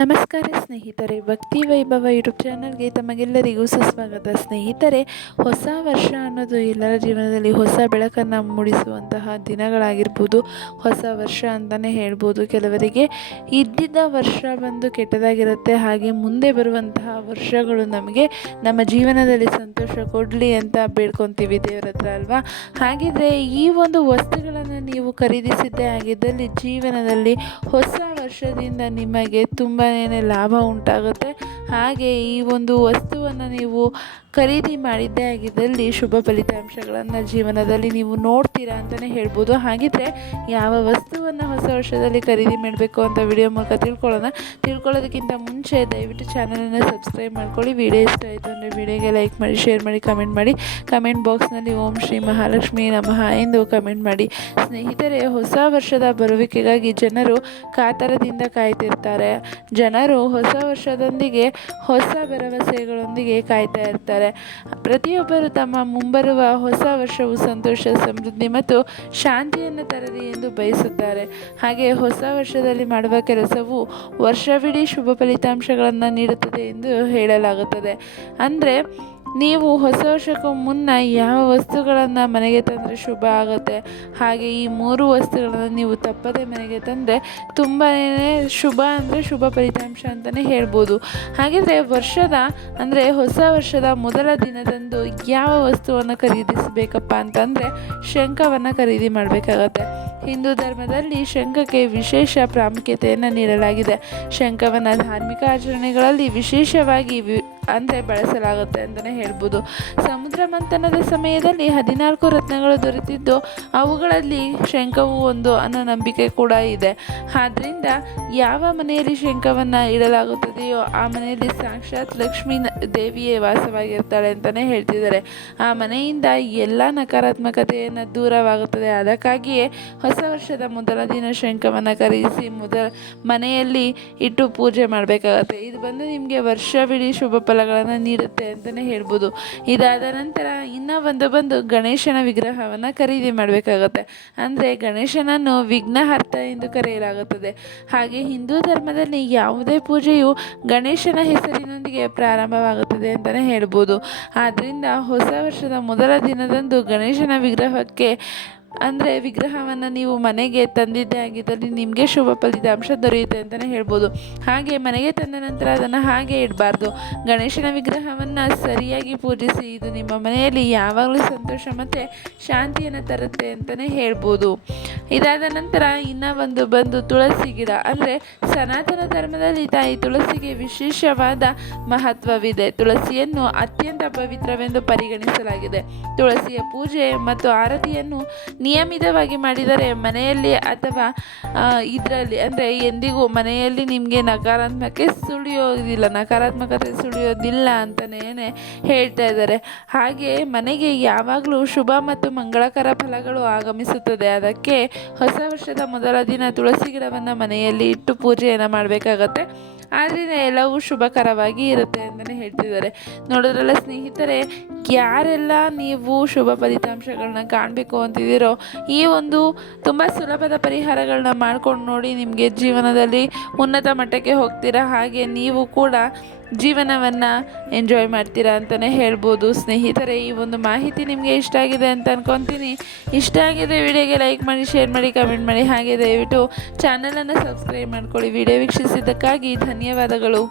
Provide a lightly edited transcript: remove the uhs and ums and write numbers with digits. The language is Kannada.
ನಮಸ್ಕಾರ ಸ್ನೇಹಿತರೆ, ಭಕ್ತಿ ವೈಭವ ಯೂಟ್ಯೂಬ್ ಚಾನಲ್ಗೆ ತಮಗೆಲ್ಲರಿಗೂ ಸುಸ್ವಾಗತ. ಸ್ನೇಹಿತರೆ, ಹೊಸ ವರ್ಷ ಅನ್ನೋದು ಎಲ್ಲರ ಜೀವನದಲ್ಲಿ ಹೊಸ ಬೆಳಕನ್ನು ಮೂಡಿಸುವಂತಹ ದಿನಗಳಾಗಿರ್ಬೋದು. ಹೊಸ ವರ್ಷ ಅಂತಲೇ ಹೇಳ್ಬೋದು. ಕೆಲವರಿಗೆ ಇದ್ದಿದ್ದ ವರ್ಷ ಬಂದು ಕೆಟ್ಟದಾಗಿರುತ್ತೆ, ಹಾಗೆ ಮುಂದೆ ಬರುವಂತಹ ವರ್ಷಗಳು ನಮಗೆ ನಮ್ಮ ಜೀವನದಲ್ಲಿ ಸಂತೋಷ ಕೊಡಲಿ ಅಂತ ಬೇಡ್ಕೊತೀವಿ ದೇವರ ಹತ್ರ ಅಲ್ವಾ. ಹಾಗಿದ್ರೆ ಈ ಒಂದು ವಸ್ತುಗಳನ್ನು ನೀವು ಖರೀದಿಸಿದ್ದೇ ಆಗಿದ್ದಲ್ಲಿ ಜೀವನದಲ್ಲಿ ಹೊಸ ವರ್ಷದಿಂದ ನಿಮಗೆ ತುಂಬಾ ಲಾಭ ಉಂಟಾಗುತ್ತೆ. ಹಾಗೆ ಈ ಒಂದು ವಸ್ತುವನ್ನು ನೀವು ಖರೀದಿ ಮಾಡಿದ್ದೇ ಆಗಿದ್ದಲ್ಲಿ ಶುಭ ಫಲಿತಾಂಶಗಳನ್ನು ಜೀವನದಲ್ಲಿ ನೀವು ನೋಡ್ತೀರಾ ಅಂತಲೇ ಹೇಳ್ಬೋದು. ಹಾಗಿದ್ರೆ ಯಾವ ವಸ್ತುವನ್ನು ಹೊಸ ವರ್ಷದಲ್ಲಿ ಖರೀದಿ ಮಾಡಬೇಕು ಅಂತ ವಿಡಿಯೋ ಮೂಲಕ ತಿಳ್ಕೊಳ್ಳೋದಕ್ಕಿಂತ ಮುಂಚೆ ದಯವಿಟ್ಟು ಚಾನಲನ್ನು ಸಬ್ಸ್ಕ್ರೈಬ್ ಮಾಡ್ಕೊಳ್ಳಿ. ವಿಡಿಯೋ ಇಷ್ಟ ಆಯಿತು ಅಂದರೆ ವಿಡಿಯೋಗೆ ಲೈಕ್ ಮಾಡಿ, ಶೇರ್ ಮಾಡಿ, ಕಮೆಂಟ್ ಮಾಡಿ. ಕಮೆಂಟ್ ಬಾಕ್ಸ್ನಲ್ಲಿ ಓಂ ಶ್ರೀ ಮಹಾಲಕ್ಷ್ಮಿ ನಮಃ ಎಂದು ಕಮೆಂಟ್ ಮಾಡಿ. ಸ್ನೇಹಿತರೆ, ಹೊಸ ವರ್ಷದ ಬರುವಿಕೆಗಾಗಿ ಜನರು ಕಾತರದಿಂದ ಕಾಯ್ತಿರ್ತಾರೆ. ಜನರು ಹೊಸ ವರ್ಷದೊಂದಿಗೆ ಹೊಸ ಭರವಸೆಗಳೊಂದಿಗೆ ಕಾಯ್ತಾ ಇರ್ತಾರೆ. ಪ್ರತಿಯೊಬ್ಬರು ತಮ್ಮ ಮುಂಬರುವ ಹೊಸ ವರ್ಷವು ಸಂತೋಷ, ಸಮೃದ್ಧಿ ಮತ್ತು ಶಾಂತಿಯನ್ನು ತರಲಿ ಎಂದು ಬಯಸುತ್ತಾರೆ. ಹಾಗೆ ಹೊಸ ವರ್ಷದಲ್ಲಿ ಮಾಡುವ ಕೆಲಸವು ವರ್ಷವಿಡೀ ಶುಭ ಫಲಿತಾಂಶಗಳನ್ನು ನೀಡುತ್ತದೆ ಎಂದು ಹೇಳಲಾಗುತ್ತದೆ. ಅಂದರೆ ನೀವು ಹೊಸ ವರ್ಷಕ್ಕೂ ಮುನ್ನ ಯಾವ ವಸ್ತುಗಳನ್ನು ಮನೆಗೆ ತಂದರೆ ಶುಭ ಆಗುತ್ತೆ, ಹಾಗೆ ಈ 3 ವಸ್ತುಗಳನ್ನು ನೀವು ತಪ್ಪದೆ ಮನೆಗೆ ತಂದರೆ ತುಂಬಾ ಶುಭ, ಅಂದರೆ ಶುಭ ಫಲಿತಾಂಶ ಅಂತಲೇ ಹೇಳ್ಬೋದು. ಹಾಗಿದ್ರೆ ಹೊಸ ವರ್ಷದ ಮೊದಲ ದಿನದಂದು ಯಾವ ವಸ್ತುವನ್ನು ಖರೀದಿಸಬೇಕಪ್ಪ ಅಂತಂದರೆ ಶಂಖವನ್ನು ಖರೀದಿ ಮಾಡಬೇಕಾಗತ್ತೆ. ಹಿಂದೂ ಧರ್ಮದಲ್ಲಿ ಶಂಖಕ್ಕೆ ವಿಶೇಷ ಪ್ರಾಮುಖ್ಯತೆಯನ್ನು ನೀಡಲಾಗಿದೆ. ಶಂಖವನ್ನು ಧಾರ್ಮಿಕ ಆಚರಣೆಗಳಲ್ಲಿ ವಿಶೇಷವಾಗಿ ಬಳಸಲಾಗುತ್ತೆ ಅಂತಲೇ ಹೇಳ್ಬೋದು. ಸಮುದ್ರ ಮಂಥನದ ಸಮಯದಲ್ಲಿ 14 ರತ್ನಗಳು ದೊರೆತಿದ್ದು ಅವುಗಳಲ್ಲಿ ಶಂಖವು ಒಂದು ಅನ್ನೋ ನಂಬಿಕೆ ಕೂಡ ಇದೆ. ಆದ್ದರಿಂದ ಯಾವ ಮನೆಯಲ್ಲಿ ಶಂಖವನ್ನು ಇಡಲಾಗುತ್ತದೆಯೋ ಆ ಮನೆಯಲ್ಲಿ ಸಾಕ್ಷಾತ್ ಲಕ್ಷ್ಮೀ ದೇವಿಯೇ ವಾಸವಾಗಿರ್ತಾಳೆ ಅಂತಲೇ ಹೇಳ್ತಿದ್ದಾರೆ. ಆ ಮನೆಯಿಂದ ಎಲ್ಲ ನಕಾರಾತ್ಮಕತೆಯನ್ನು ದೂರವಾಗುತ್ತದೆ. ಅದಕ್ಕಾಗಿಯೇ ಹೊಸ ವರ್ಷದ ಮೊದಲ ದಿನ ಶಂಖವನ್ನು ಖರೀದಿಸಿ ಮನೆಯಲ್ಲಿ ಇಟ್ಟು ಪೂಜೆ ಮಾಡಬೇಕಾಗತ್ತೆ. ಇದು ಬಂದು ನಿಮಗೆ ವರ್ಷವಿಡೀ ಶುಭ ಫಲಗಳನ್ನು ನೀಡುತ್ತೆ ಅಂತಲೇ ಹೇಳ್ಬೋದು. ಇದಾದ ನಂತರ ಇನ್ನೂ ಬಂದು ಗಣೇಶನ ವಿಗ್ರಹವನ್ನು ಖರೀದಿ ಮಾಡಬೇಕಾಗತ್ತೆ. ಅಂದರೆ ಗಣೇಶನನ್ನು ವಿಘ್ನಹರ್ತ ಎಂದು ಕರೆಯಲಾಗುತ್ತದೆ. ಹಾಗೆ ಹಿಂದೂ ಧರ್ಮದಲ್ಲಿ ಯಾವುದೇ ಪೂಜೆಯು ಗಣೇಶನ ಹೆಸರಿನೊಂದಿಗೆ ಪ್ರಾರಂಭವಾಗುತ್ತದೆ ಅಂತಲೇ ಹೇಳ್ಬೋದು. ಆದ್ದರಿಂದ ಹೊಸ ವರ್ಷದ ಮೊದಲ ದಿನದಂದು ಗಣೇಶನ ವಿಗ್ರಹವನ್ನು ನೀವು ಮನೆಗೆ ತಂದಿದ್ದೇ ಆಗಿದ್ದಲ್ಲಿ ನಿಮಗೆ ಶುಭ ಫಲಿತಾಂಶ ದೊರೆಯುತ್ತೆ ಅಂತಲೇ ಹೇಳ್ಬೋದು. ಹಾಗೆ ಮನೆಗೆ ತಂದ ನಂತರ ಅದನ್ನು ಹಾಗೆ ಇಡಬಾರ್ದು. ಗಣೇಶನ ವಿಗ್ರಹವನ್ನು ಸರಿಯಾಗಿ ಪೂಜಿಸಿ. ಇದು ನಿಮ್ಮ ಮನೆಯಲ್ಲಿ ಯಾವಾಗಲೂ ಸಂತೋಷ ಮತ್ತು ಶಾಂತಿಯನ್ನು ತರುತ್ತೆ ಅಂತಲೇ ಹೇಳ್ಬೋದು. ಇದಾದ ನಂತರ ಇನ್ನೂ ಬಂದು ತುಳಸಿ ಗಿಡ. ಅಂದರೆ ಸನಾತನ ಧರ್ಮದಲ್ಲಿ ತಾಯಿ ತುಳಸಿಗೆ ವಿಶೇಷವಾದ ಮಹತ್ವವಿದೆ. ತುಳಸಿಯನ್ನು ಅತ್ಯಂತ ಪವಿತ್ರವೆಂದು ಪರಿಗಣಿಸಲಾಗಿದೆ. ತುಳಸಿಯ ಪೂಜೆ ಮತ್ತು ಆರತಿಯನ್ನು ನಿಯಮಿತವಾಗಿ ಮಾಡಿದರೆ ಮನೆಯಲ್ಲಿ ಅಥವಾ ಇದರಲ್ಲಿ ಎಂದಿಗೂ ಮನೆಯಲ್ಲಿ ನಿಮಗೆ ನಕಾರಾತ್ಮಕತೆ ಸುಳಿಯೋದಿಲ್ಲ ಅಂತಲೇ ಹೇಳ್ತಾ ಇದ್ದಾರೆ. ಹಾಗೆ ಮನೆಗೆ ಯಾವಾಗಲೂ ಶುಭ ಮತ್ತು ಮಂಗಳಕರ ಫಲಗಳು ಆಗಮಿಸುತ್ತದೆ. ಅದಕ್ಕೆ ಹೊಸ ವರ್ಷದ ಮೊದಲ ದಿನ ತುಳಸಿ ಗಿಡವನ್ನು ಮನೆಯಲ್ಲಿ ಇಟ್ಟು ಪೂಜೆಯನ್ನು ಮಾಡಬೇಕಾಗತ್ತೆ. ಆದ್ದರಿಂದ ಎಲ್ಲವೂ ಶುಭಕರವಾಗಿ ಇರುತ್ತೆ ಅಂತಲೇ ಹೇಳ್ತಿದ್ದಾರೆ. ನೋಡಿದ್ರಲ್ಲ ಸ್ನೇಹಿತರೆ, ಯಾರೆಲ್ಲ ನೀವು ಶುಭ ಫಲಿತಾಂಶಗಳನ್ನ ಕಾಣಬೇಕು ಅಂತಿದ್ದೀರೋ ಈ ಒಂದು ತುಂಬ ಸುಲಭದ ಪರಿಹಾರಗಳನ್ನ ಮಾಡ್ಕೊಂಡು ನೋಡಿ, ನಿಮಗೆ ಜೀವನದಲ್ಲಿ ಉನ್ನತ ಮಟ್ಟಕ್ಕೆ ಹೋಗ್ತೀರಾ. ಹಾಗೆ ನೀವು ಕೂಡ ಜೀವನವನ್ನು ಎಂಜಾಯ್ ಮಾಡ್ತೀರಾ ಅಂತಲೇ ಹೇಳ್ಬೋದು. ಸ್ನೇಹಿತರೆ, ಈ ಒಂದು ಮಾಹಿತಿ ನಿಮಗೆ ಇಷ್ಟ ಆಗಿದೆ ಅಂತ ಅನ್ಕೊತೀನಿ. ಇಷ್ಟ ಆಗಿದೆ ವಿಡಿಯೋಗೆ ಲೈಕ್ ಮಾಡಿ, ಶೇರ್ ಮಾಡಿ, ಕಮೆಂಟ್ ಮಾಡಿ. ಹಾಗೆ ದಯವಿಟ್ಟು ಚಾನಲನ್ನು ಸಬ್ಸ್ಕ್ರೈಬ್ ಮಾಡ್ಕೊಳ್ಳಿ. ವಿಡಿಯೋ ವೀಕ್ಷಿಸಿದ್ದಕ್ಕಾಗಿ ಧನ್ಯವಾದಗಳು.